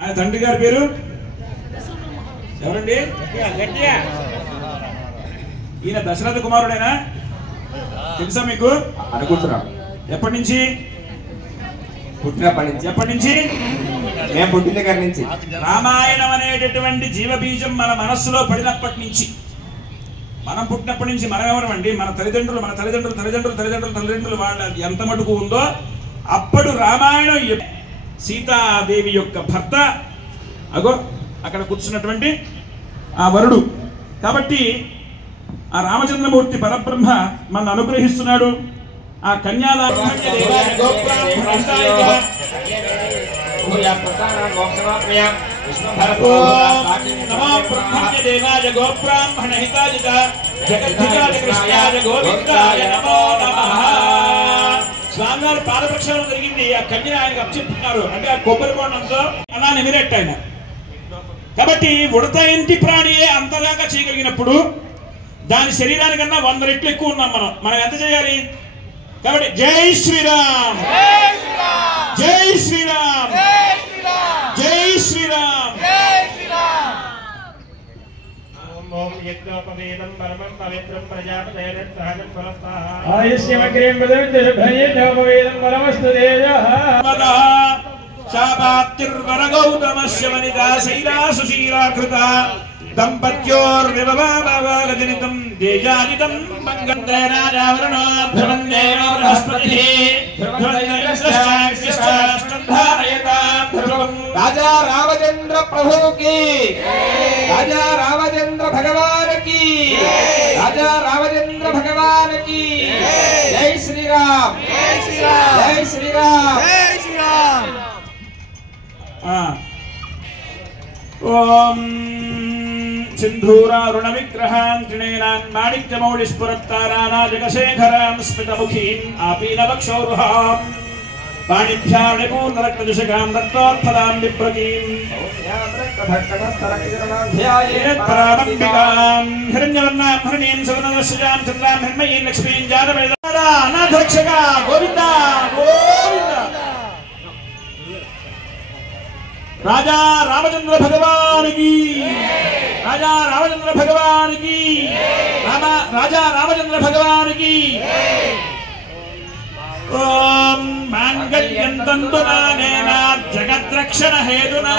ఆయన తండ్రి గారి పేరు ఎవరండి? ఈయన దశరథ కుమారుడేనా? తెలుసా మీకు? అనుకుంటున్నాం. ఎప్పటి నుంచి? పుట్టినప్పటి నుంచి. ఎప్పటి నుంచి? మేము పుట్టిన దగ్గర నుంచి. రామాయణం అనేటటువంటి జీవబీజం మన మనస్సులో పడినప్పటి నుంచి, మనం పుట్టినప్పటి నుంచి మనం ఎవరమండి? మన తల్లిదండ్రులు వాళ్ళ ఎంత మటుకు ఉందో అప్పుడు రామాయణం. సీతాదేవి యొక్క భర్త అగో అక్కడ కూర్చున్నటువంటి ఆ వరుడు. కాబట్టి ఆ రామచంద్రమూర్తి పరబ్రహ్మ మన అనుగ్రహిస్తున్నాడు. ఆ స్వామివారి పాదప్రక్షాళన జరిగింది. ఆ కన్యని ఆయనకు అప్పచెప్తున్నారు. అంటే ఆ కొబ్బరి బోండంతో అలా నిమిరెట్టు ఆయన. కాబట్టి ఉడత ఇంటి ప్రాణియే అంతదాకా చేయగలిగినప్పుడు దాని శరీరానికన్నా 100 రెట్లు ఎక్కువ ఉన్నాం మనం ఎంత చేయాలి? కాబట్టి జై శ్రీరామ్, జై శ్రీరామ్, జై శ్రీరామ్. శాపాత్తిర్వరగౌతమస్య వనితా శైలాసుశీలాకృత దంపత్యోర్విభవాభాగజనితం దేజానితం మంగళేనారావరణో ధ్రువందేవ బృహస్పతిః రాజా రామచంద్ర ప్రభు की, రాజా రామచంద్ర భగవాన్ की, రాజా రామచంద్ర భగవాన్ की. జై శ్రీరామ్, జై శ్రీరామ్, జై శ్రీరామ్, జై శ్రీరామ్. ఓం సింధూరారుణ విగ్రహాన్ త్రినేనాన్ మాణిక్యమౌళిస్ఫురత్తారానా జగశేఖరాం స్మితముఖీం ఆపీనవక్షౌరుహాం పాణిభ్యాణిపూర్ణరక్తజుషకాం దత్తోత్ఫలాం విప్రకీం ధ్యాయేత్పరామంబికాం హిరణ్యవర్ణాం హరిణీం సువర్ణదర్శజాం చంద్రాం హిర్మయీం లక్ష్మీం జాతవేద అనాథరక్షక గోవింద గోవింద. రాజా రామచంద్ర భగవానికి, రాజా రామచంద్ర భగవానికి, రాజా రామచంద్ర భగవానికి. ఓం మాంగళ్యం తంతునానేన జగద్రక్షణ హేతునా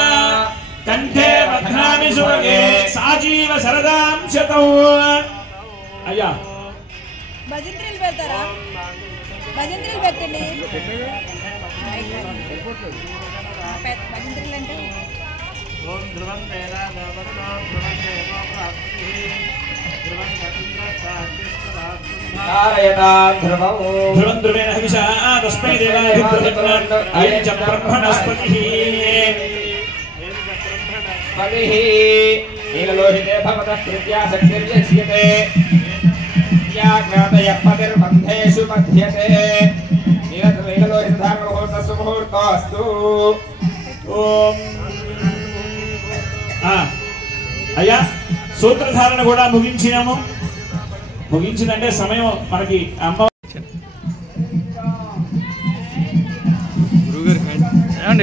కంఠే బధ్నామి సుభగే సాజీవ శరదాం శతం. అయ్యా భజంత్రీలు పెడతారా? భజంత్రీలు పెట్టండి. భజంత్రీలు అంటే ధ్రువం ధ్రువేణ హవిషా తస్మై దేవాయ అయం చ బ్రహ్మణస్పతిః నీలలోహితే భవతః ప్రీత్యా శక్తిర్యస్యతే యాజ్ఞాతయ పతిర్బంధేషు మధ్యతే నీలలోహిత ధారణముహూర్తస్సు ముహూర్తోస్తు. ఓం అయ్యా సూత్రధారణ కూడా ముగించినాము. ముగించిందంటే సమయం మనకి అమ్మ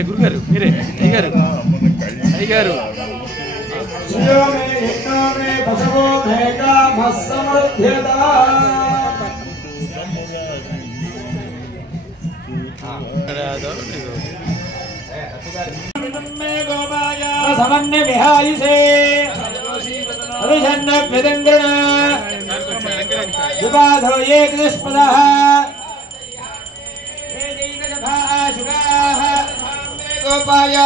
గురుగారు మీరే అయ్యారు అయ్యారు సమన్య విహాయుషే అవిషన్న విదంగణ విబాధో ఏకదస్పదః శుగాః గోపాయ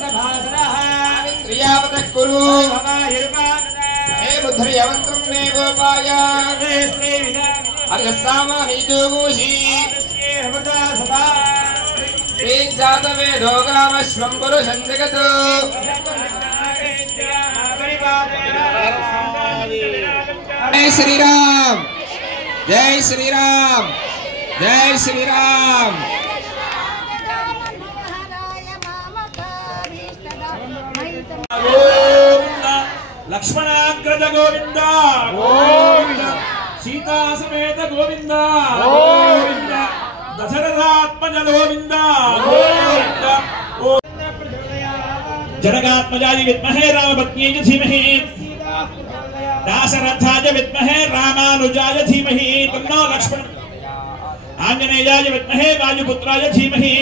సభాసరః క్రియావతః కురు హే బుద్ధ్రియవంత్రం మే గోపాయ అర్యసామానీజోగూషి శ్రీజాతవేదో గ్రామశ్వం పురుషం జగత్. జై శ్రీరామ్, జై శ్రీరామ్, జై శ్రీరామ్. లక్ష్మణాగ్రజ గోవింద గోవింద, సీతా సమేత గోవింద గోవింద, దశరథాత్మజ గోవింద గోవింద. जनकात्मजाय विद्महे रामपत्न्यै च धीमहि दाशरथाय विद्महे रामानुजाय धीमहि तन्नो लक्ष्मण आंजनेयाय विद्महे वायुपुत्राय धीमहि